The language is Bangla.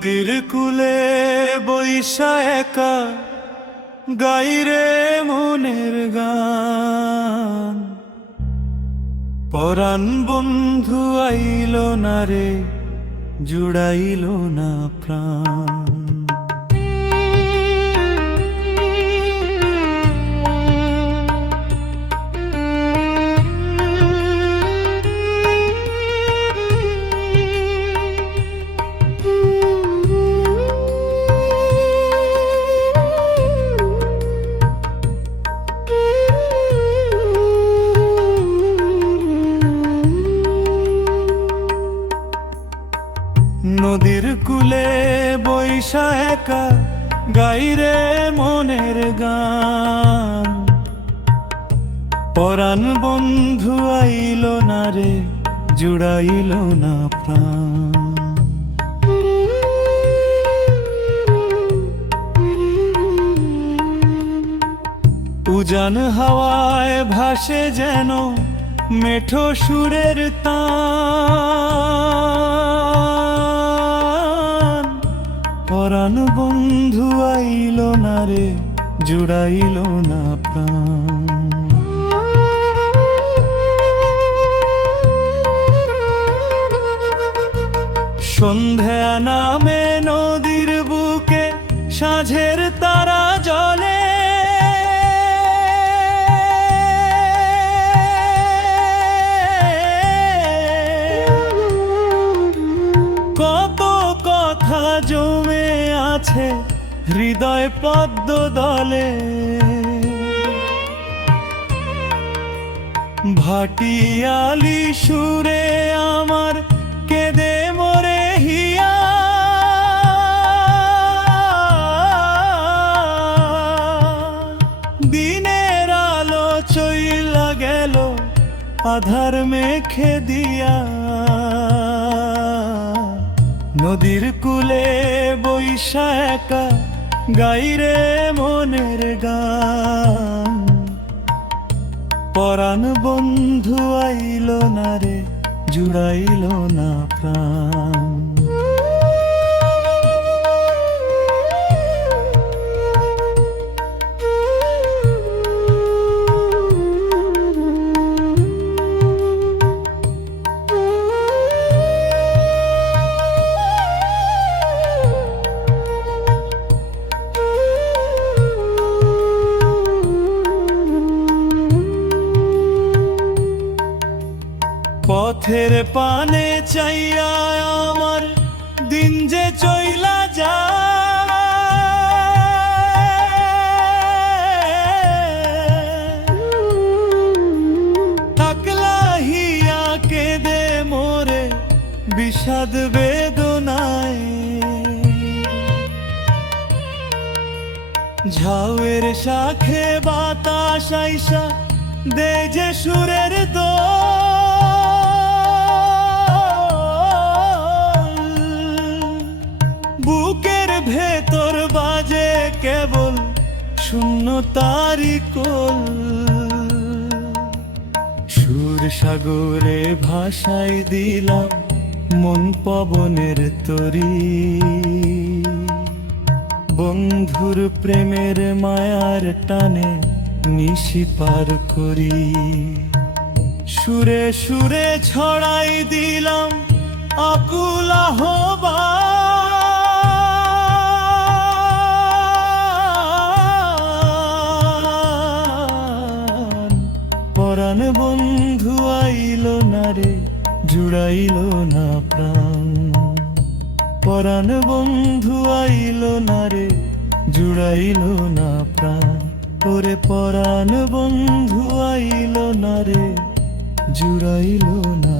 নদীর কূলে বৈশা একা গাইরে মনের গান। পরাণ বন্ধু আইল না রে, জুড়াইল না প্রাণ। নদীর কূলে বৈশা একা গাইরে মনের গান। পরাণ বন্ধু আইল না রে, জুড়াইল না প্রাণ। উজান হাওয়ায় ভাসে যেন মেঠো সুরের তান। পরাণ বন্ধু আইল না রে, জুড়াইল না প্রাণ। সন্ধ্যা নামে নদীর বুকে, সাঁঝের তারা জলে। কত কথা জমে আছে হৃদয় পদ্ম দলে। ভাটিয়ালি সুরে আমার কেঁদে মরে হিয়া। দিনের আলো চইলা গেল আধার মেখে দিয়া। নদীর কূলে বৈশা একা গাইরে মনের গান। পরাণ বন্ধু আইল না রে, জুড়াইল না প্রাণ। পথের পানে চাইয়া আমার দিন যে চইলা যায়। থাকলা হিয়া কেঁদে মোরে বিষাদ বেদনায়। ঝাউয়ের শাখে বাতাস আইসা দে যে সুরের বুকের ভেতর বাজে কেবল শূন্য তারি কোল। সুর সাগরে ভাষায় দিলাম মন পবনের তরি। বন্ধুর প্রেমের মায়ার টানে নিশি পার করি। সুরে সুরে ছড়াই দিলাম আকুল আহ্বান। পরাণ বন্ধু আইল না রে, জুড়াইল না প্রাণ। পরাণ বন্ধু আইল না রে, জুড়াইল না প্রাণ। ওরে পরাণ বন্ধু আইল না রে, জুড়াইল না।